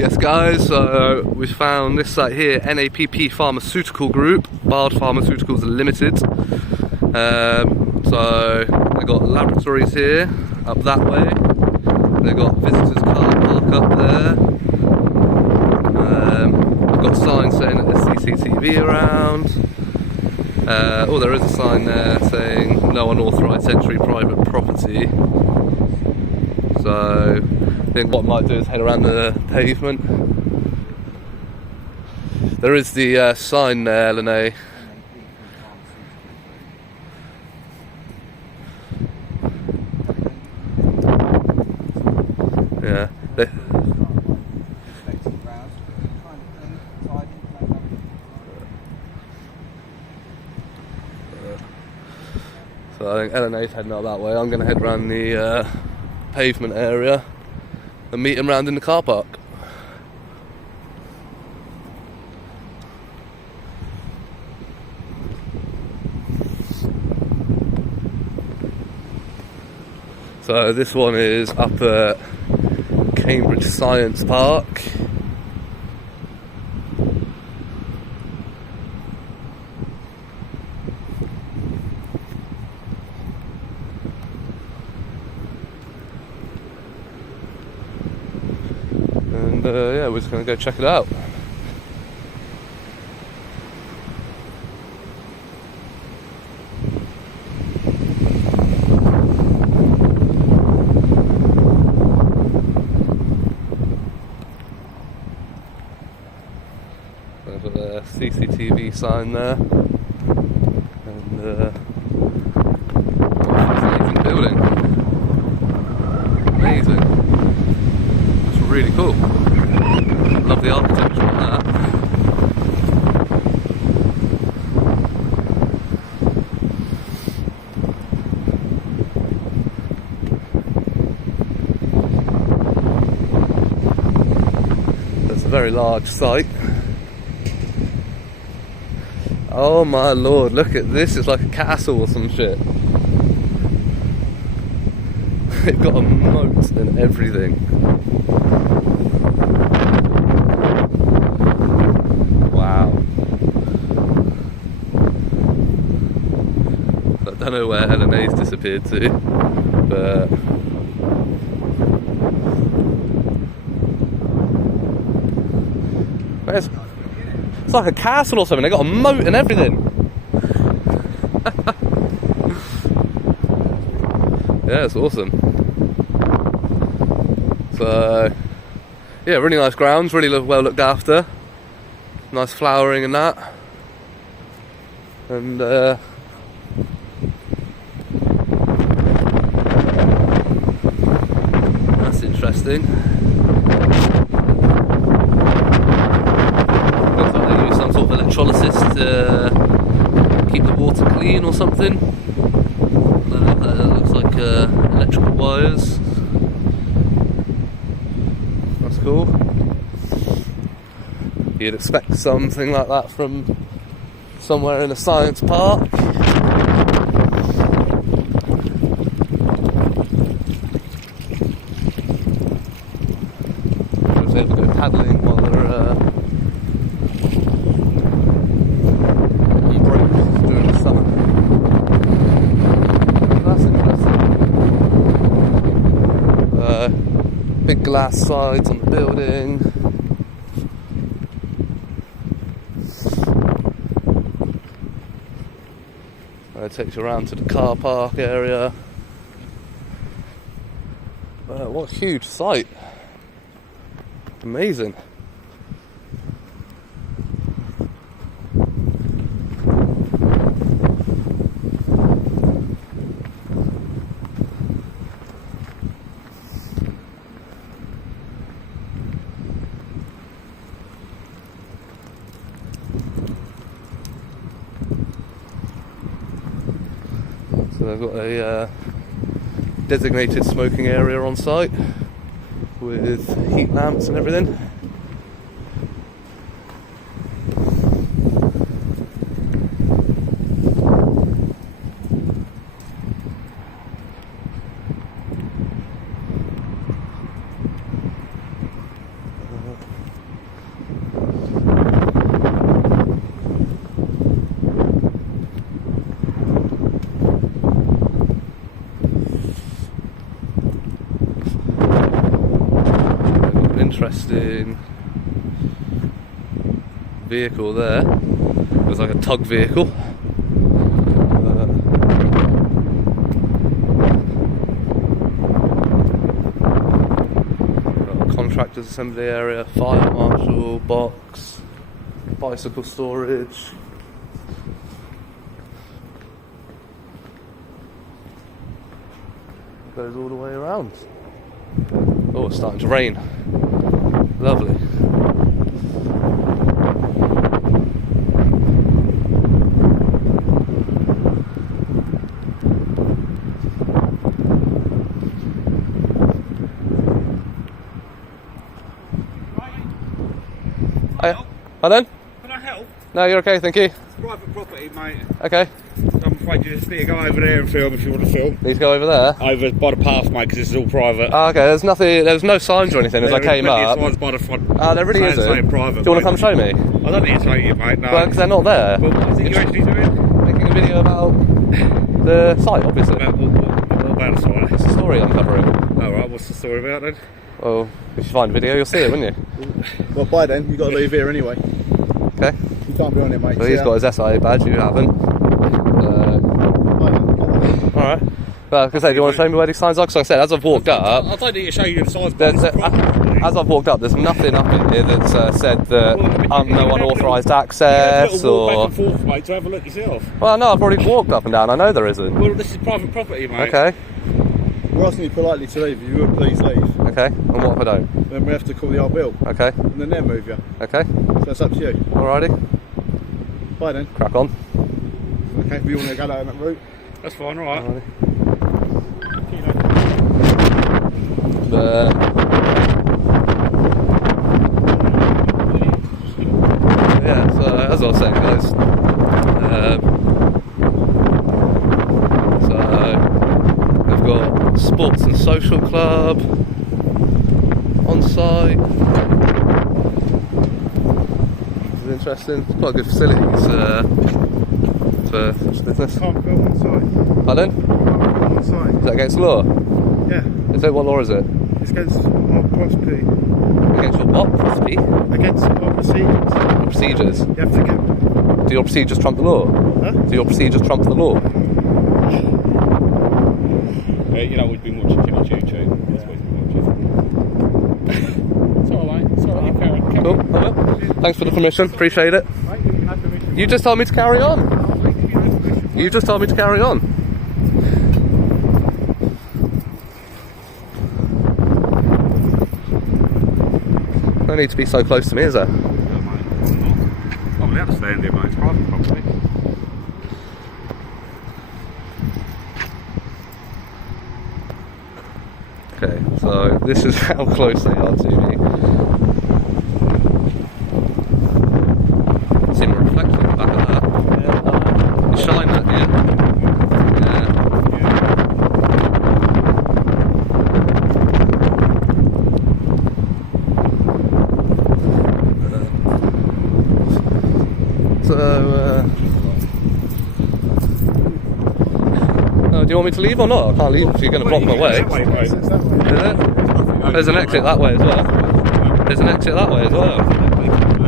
Yes guys, so we found this site here, NAPP Pharmaceutical Group, Bard Pharmaceuticals Limited. So they got laboratories here, up that way. They got visitors car park up there. They've got signs saying that there's CCTV around. Oh, there is a sign there saying no unauthorised entry private property. So I think what I might do is head around the pavement. There is the sign there, Lene. Yeah. So I think LNA's heading out that way. I'm going to head around the pavement area and meet him round in the car park. So this one is up at Cambridge Science Park. And yeah, we're just going to go check it out. There's a CCTV sign there. And fascinating building. Amazing. That's really cool. Love the architecture on that. That's a very large site. Oh my lord, look at this, it's like a castle or some shit. It's got a moat and everything. Wow. I don't know where LNA's disappeared to, but it's like a castle or something. They got a moat and everything. Yeah, it's awesome. So yeah, really nice grounds, really well looked after. Nice flowering and that. And that's interesting. Looks like they use some sort of electrolysis to keep the water clean or something. That looks like electrical wires. That's cool. You'd expect something like that from somewhere in a science park. I was able to go paddling while they're on break during the summer. That's interesting. Big glass sides on the building. It takes you around to the car park area. What a huge site. Amazing. So they've got a designated smoking area on site with heat lamps and everything. interesting vehicle there. It was like a tug vehicle. Contractors assembly area, fire marshal, box, bicycle storage. Goes all the way around. Oh, it's starting to rain. Lovely. Pardon? Can I help? No, you're okay, thank you. It's private property, mate. Okay. I'm afraid you just need to go over there and film if you want to film. Need to go over there? Over by the path, mate, because this is all private. Oh, okay, there's nothing, there's no signs or anything as I came up. There is plenty of signs by the front. Oh, there really isn't? Saying private, do you want to come mate. show me? I don't need to show you, mate, no. Well, because they're not there. Well, what is it you're actually doing? Making a video about the site, obviously. What about the site? It's a story I'm covering. Alright, what's the story about then? Well, if you find a video, you'll see it, won't you? Well, by then, you've got to leave here anyway. Okay. You can't be on it, mate. So he's got his SIA badge, you haven't. Alright. Well, like I say, do you want to show me where these signs are? Because like I said, as I've walked up... I don't need to show you the signs, as I've walked up, there's nothing up in here that's said that no unauthorised access or... back and forth, mate, to have a look yourself. Well, no, I've already walked up and down, I know there isn't. Well, this is private property, mate. Okay. We're asking you politely to leave. If you would, please leave. Okay, and what if I don't? Then we have to call the old bill. Okay. And then they'll move you. Okay. So it's up to you. Alrighty. Bye then. Crack on. Okay, if you want to go down that route. That's fine, alright. Yeah, so as I was saying, guys, so they've got sports and social club on site. This is interesting. It's quite good facilities for such business. Can't build on site. Pardon? Can't build on site. Is that against the law? Yeah. Is it, what law is it? It's against our property. Against your what? Property? Against our procedures. Procedures? You have to get... Do your procedures trump the law? Huh? Do your procedures trump the law? You know, we've been watching too much YouTube. That's what we've been watching. It's alright, mate. It's alright, you carry on. Cool, I will. Thanks for the permission, appreciate it. Right, you can have permission. You just told me to carry on. You just told me to carry on. No need to be so close to me, is there? No, mate. I'm allowed to stand here, mate. It's private property. Okay, so this is how close they are to me. Seeing a reflection in the back of that. Yeah. You shine that, yeah? Yeah. Do you want me to leave or not? I can't leave if you're going to block my way. Is it? There's an exit that way as well. There's an exit that way as well.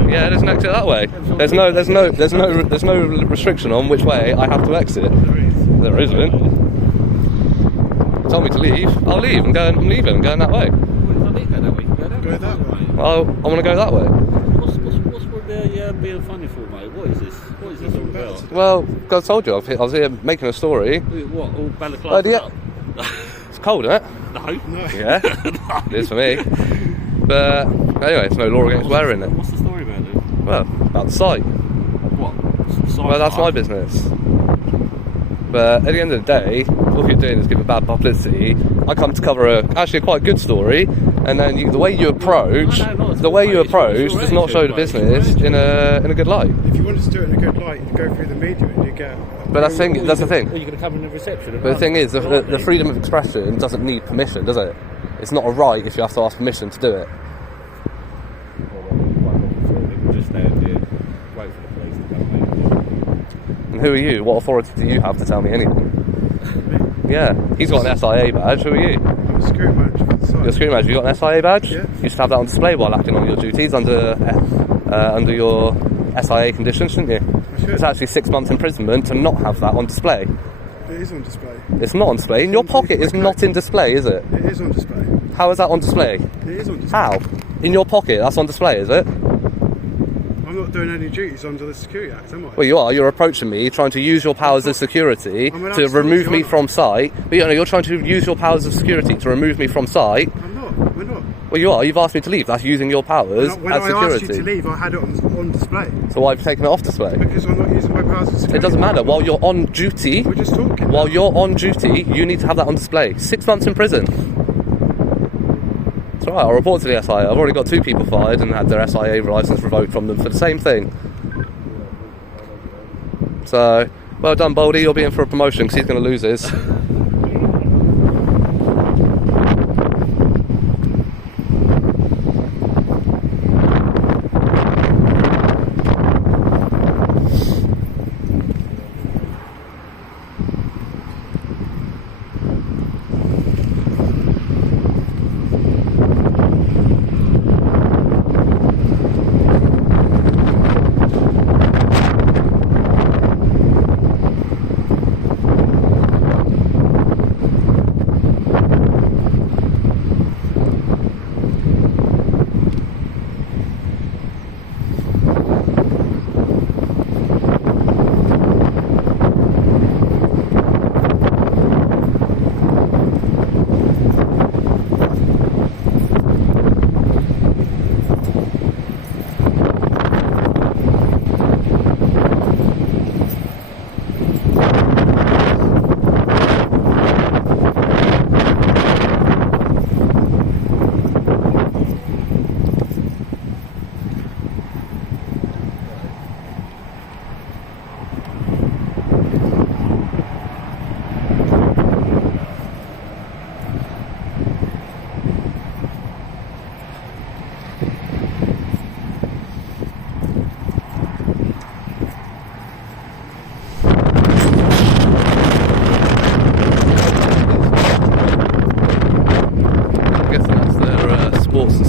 Yeah, there's an exit that way. There's no restriction on which way I have to exit. There isn't. Tell me to leave. I'll leave. I'm leaving. I'm going that way. Go that way. I want to go that way. What's with the being funny for, mate? What is this? What is this all about? Well, I told you, I was here making a story. What, all balaclavas Yeah. up? It's cold, isn't it? No. Yeah, it is for me. But anyway, it's no law against wearing it. What's the story about it? Well, about the site. What? Well, that's my business. But at the end of the day, all you're doing is giving bad publicity. I come to cover actually a quite good story, and then the way you approach, does not show the business in a good light. If you wanted to do it in a good light, you'd go through the media and you'd get... But that's the thing. That's the thing. Are you going to come in the reception? But the thing is, the freedom of expression doesn't need permission, does it? It's not a right if you have to ask permission to do it. Just stand here, wait for the police to come in. And who are you? What authority do you have to tell me anything? Yeah. He's got an SIA badge. Who are you? I'm a security manager for the site. You're a security manager. You got an SIA badge? Yeah. You should have that on display while acting on your duties under your SIA conditions, shouldn't you? I should. It's actually 6 months imprisonment to not have that on display. It is on display. It's not on display. In your pocket is not in display, is it? It is on display. How is that on display? It is on display. How? In your pocket, that's on display, is it? I'm not doing any duties under the Security Act, am I? Well, you are. You're approaching me, trying to use your powers of security I'm allowed to to remove talk to me you, from site. But you're trying to use your powers of security to remove me from site. I'm not. We're not. Well, you are. You've asked me to leave. That's using your powers When as I security. asked you to leave, I had it on display. So why have you taken it off display? Because I'm not using my powers of security. It doesn't matter. While you're on duty, We're just talking. while you're on duty, you need to have that on display. 6 months in prison. It's alright. I'll report to the SIA. I've already got 2 people fired and had their SIA licence revoked from them for the same thing. So, well done, Baldy. You'll be in for a promotion because he's going to lose his.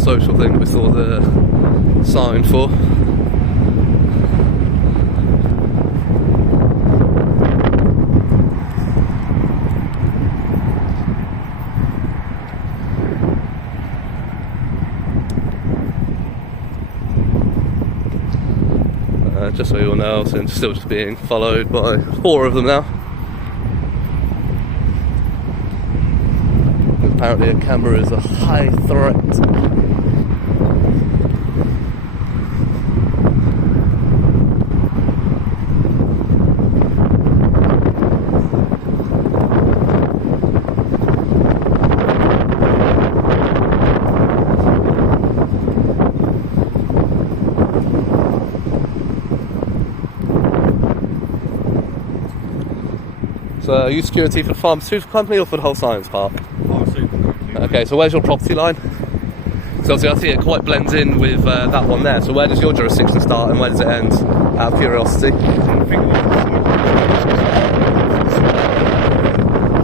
Social thing we saw the sign for. Just so you all know, since still just being followed by 4 of them now. Apparently a camera is a high threat. So, are you security for the pharmaceutical company or for the whole science park? Pharmaceutical company. Okay, so where's your property line? So obviously I see it quite blends in with that one there. So where does your jurisdiction start and where does it end? Out of curiosity.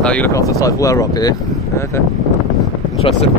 Oh, you look after the site for Well Rock, do you? Okay. Interesting.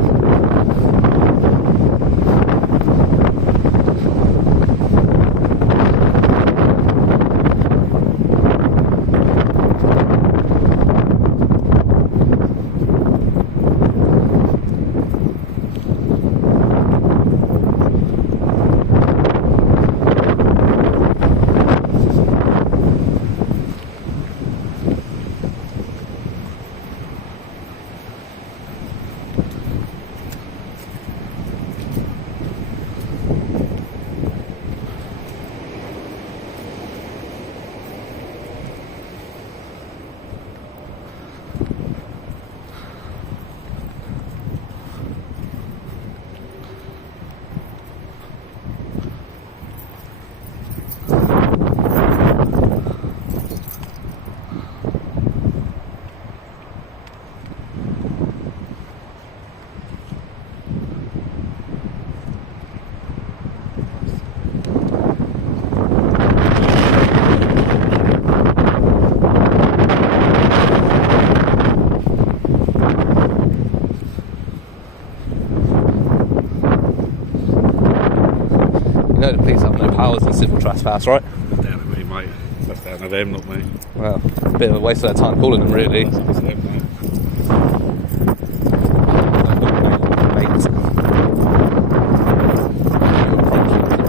You know the police have no powers in civil trespass, right? That's down to me, mate. That's down to them, not me. Well, a bit of a waste of their time calling them, really. That's up to them, mate. Mates.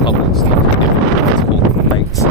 Public's not going to give them to call them mates.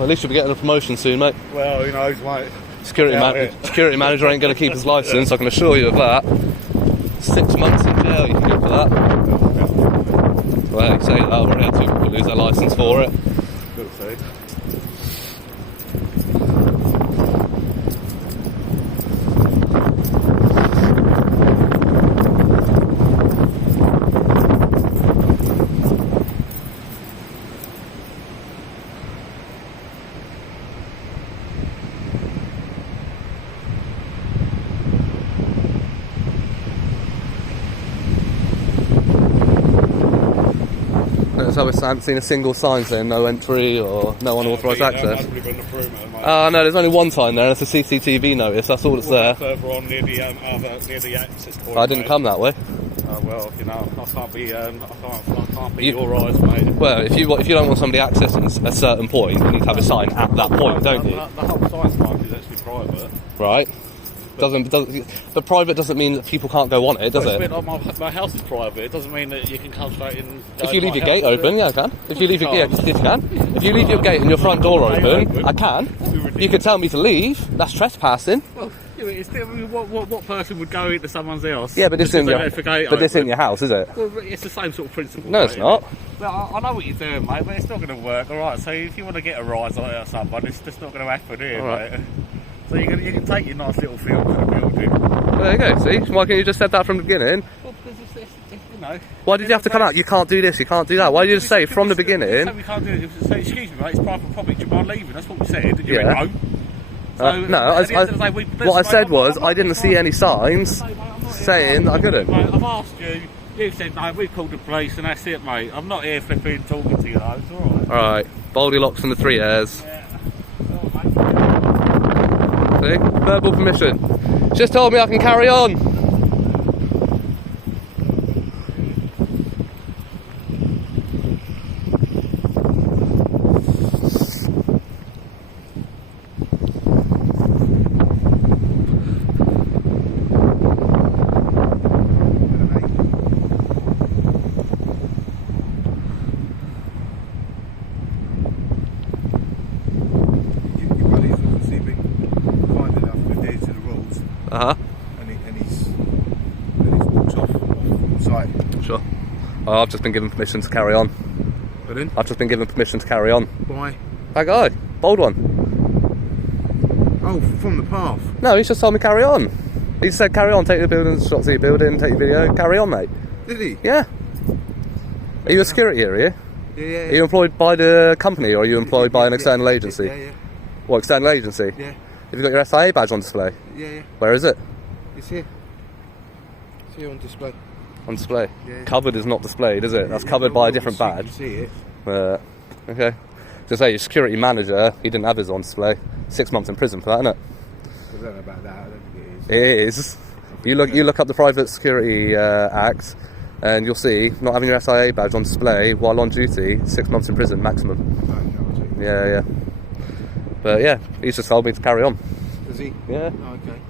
At least you'll be getting a promotion soon, mate. Well, who knows, mate. Security manager ain't going to keep his licence, I can assure you of that. 6 months in jail you can get for that. Well, you say that, I've already had 2 people lose their licence for it. Good to see. So I haven't seen a single sign saying no entry or no unauthorised access. No, there's only one sign there, and it's a CCTV notice, that's all that's there. Further on near the access point. I didn't come that way. Well, you know, I can't be your eyes, mate. Well, if you don't want somebody accessing a certain point, you need to have a sign at that point, don't you? The whole science park is actually private. Right. But private doesn't mean that people can't go on it, does it? It's a bit like my house is private. It doesn't mean that you can come straight in. If you leave your gate open, yeah, I can. If you leave your if you leave your gate and your front door open, I can. You could tell me to leave. That's trespassing. Well, yeah, it's still, what person would go into someone's house? Yeah, but this isn't your house, is it? Well, it's the same sort of principle. No, it's not. Well, I know what you're doing, mate, but it's not going to work. All right. So if you want to get a rise out of someone, it's just not going to happen here, mate. So you can take your nice little field to the building. Well, there you go, see? Why can't you just said that from the beginning? Well, because it's you know... Why did you have to come out? You can't do this, you can't do that. Why did you just say from the beginning? We can't do it. Say, excuse me, mate, it's private property, do you mind leaving? That's what we said. And you Yeah. went, no. So, what I said was, I didn't see any signs saying I couldn't. Mate, I've asked you, you said, no, we've called the police and that's it, mate. I'm not here flipping talking to you, though, it's alright. Alright, Baldilocks and the 3 airs. Yeah. See? Verbal permission. Just told me I can carry on. And he's walked off from site. Sure. Oh, I've just been given permission to carry on. Pardon? I've just been given permission to carry on. Why? That guy, bold one. Oh, from the path. No, he's just told me carry on. He said carry on, take the building, shots of your building, take your video, carry on, mate. Did he? Yeah. Are you a security here, are you? Yeah. Are you employed by the company or are you employed by an external agency? Yeah. What, external agency? Yeah. Have you got your SIA badge on display? Yeah. Where is it? It's here. It's here on display. On display? Yeah. Covered is not displayed, is it? That's covered by a different badge. You can see it. Okay. To say your security manager, he didn't have his on display. 6 months in prison for that, innit? I don't know about that. I don't think It is. You look up the Private Security Act, and you'll see not having your SIA badge on display while on duty, 6 months in prison maximum. Yeah. But yeah, he's just told me to carry on. Does he? Yeah. Oh, okay.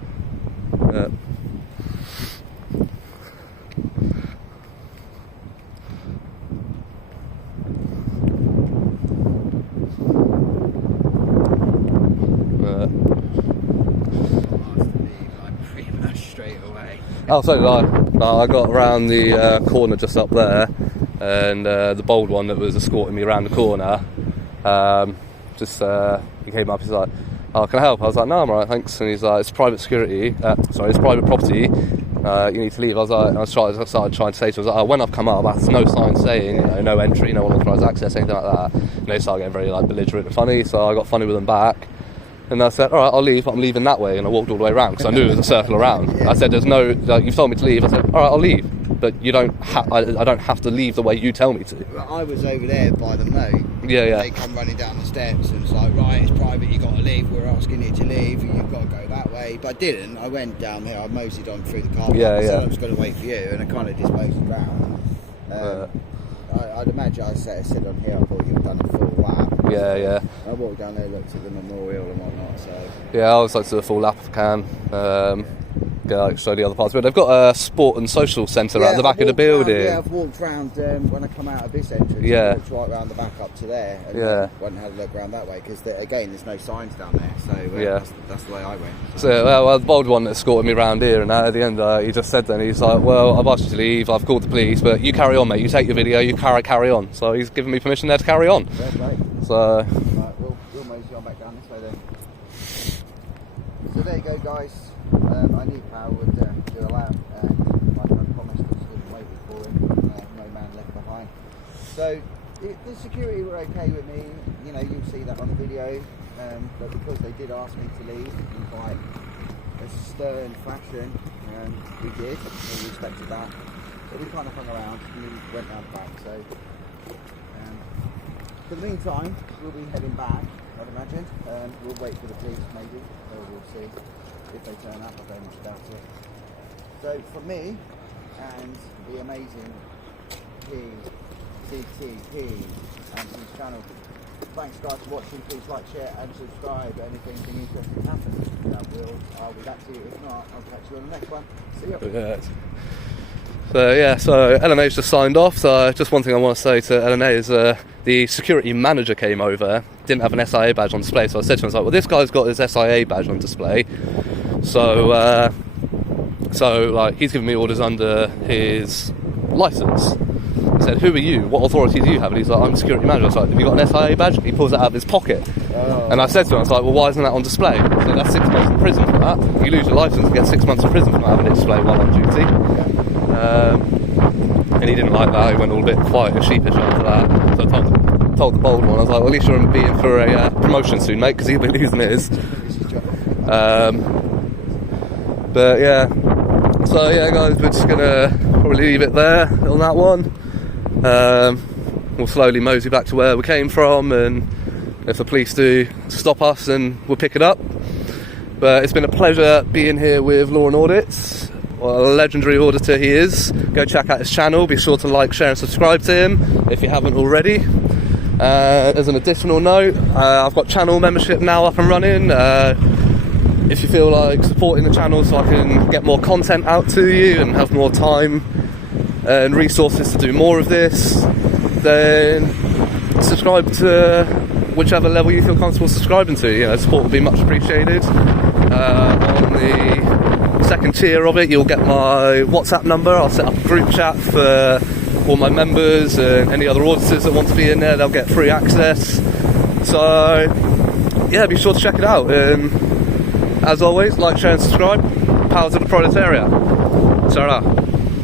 Oh, so did I. No, I got around the corner just up there, and the bold one that was escorting me around the corner, he came up, he's like, "Oh, can I help?" I was like, "No, I'm alright, thanks." And he's like, "It's private security, it's private property, you need to leave." I started trying to say to him, I was like, when I've come up, there's no sign saying, no entry, no unauthorised access, anything like that. And they started getting very belligerent and funny, so I got funny with them back. And I said, alright, I'll leave, but I'm leaving that way. And I walked all the way around, because I knew it was a circle around. I said, you've told me to leave. I said, alright, I'll leave. But I don't have to leave the way you tell me to. Well, I was over there by the moat. Yeah. They come running down the steps and it's like, right, it's private, you've got to leave. We're asking you to leave and you've got to go that way. But I didn't. I went down here. I moseyed on through the car park. I said I was going to wait for you, and I kind of just moseyed round. I'd imagine I said on here, I thought you'd done a full lap. Yeah. I walked down there, looked at the memorial and whatnot. So yeah, I always like to do a full lap if I can. Show the other parts, but they've got a sport and social centre at the back of the building. I've walked round when I come out of this entrance. Yeah. I walked right round the back up to there. And went and had a look round that way because again, there's no signs down there. So that's the way I went. So the bold one that escorted me around here, and at the end he just said then, he's like, "Well, I've asked you to leave. I've called the police, but you carry on, mate. You take your video. You carry on." So he's given me permission there to carry on. Right. So right, we'll mosey on back down this way then. So there you go, guys. I knew Pal would do a lap, and like I promised, I stood and waited for him. No man left behind. So the security were okay with me. You'll see that on the video. But because they did ask me to leave in quite a stern fashion, we did. We respected that. But we kind of hung around and we went round the back. So for the meantime, we'll be heading back, I'd imagine. We'll wait for the police maybe, or we'll see. If they turn up, I very much doubt it. So for me and the amazing PCTP and his channel, thanks guys for watching. Please like, share and subscribe. Anything interesting happens, I'll be back to you. If not, I'll catch you on the next one. See you. So LNA's just signed off. So just one thing I want to say to LNA is the security manager came over, didn't have an SIA badge on display. So I said to him, I was like, well, this guy's got his SIA badge on display. So he's giving me orders under his licence. I said, who are you? What authority do you have? And he's like, I'm security manager. I was like, have you got an SIA badge? And he pulls it out of his pocket. And I said to him, I was like, well, why isn't that on display? So that's 6 months in prison for that. If you lose your licence, you get 6 months in prison for not having it displayed while on duty. And he didn't like that. He went all a bit quiet and sheepish after that. So I told the bold one, I was like, well, at least you're going to be in for a promotion soon, mate, because he'll be losing his. But yeah, so yeah guys, we're just gonna probably leave it there on that one. We'll slowly mosey back to where we came from, and if the police do stop us, then we'll pick it up. But it's been a pleasure being here with Law and Audits. What a legendary auditor he is. Go check out his channel, be sure to like, share and subscribe to him if you haven't already. As an additional note, I've got channel membership now up and running. If you feel like supporting the channel so I can get more content out to you and have more time and resources to do more of this, then subscribe to whichever level you feel comfortable subscribing to. Support would be much appreciated. On the second tier of it, you'll get my WhatsApp number. I'll set up a group chat for all my members and any other auditors that want to be in there. They'll get free access. So yeah, be sure to check it out. As always, like, share and subscribe. Power to the proletariat. Sarah.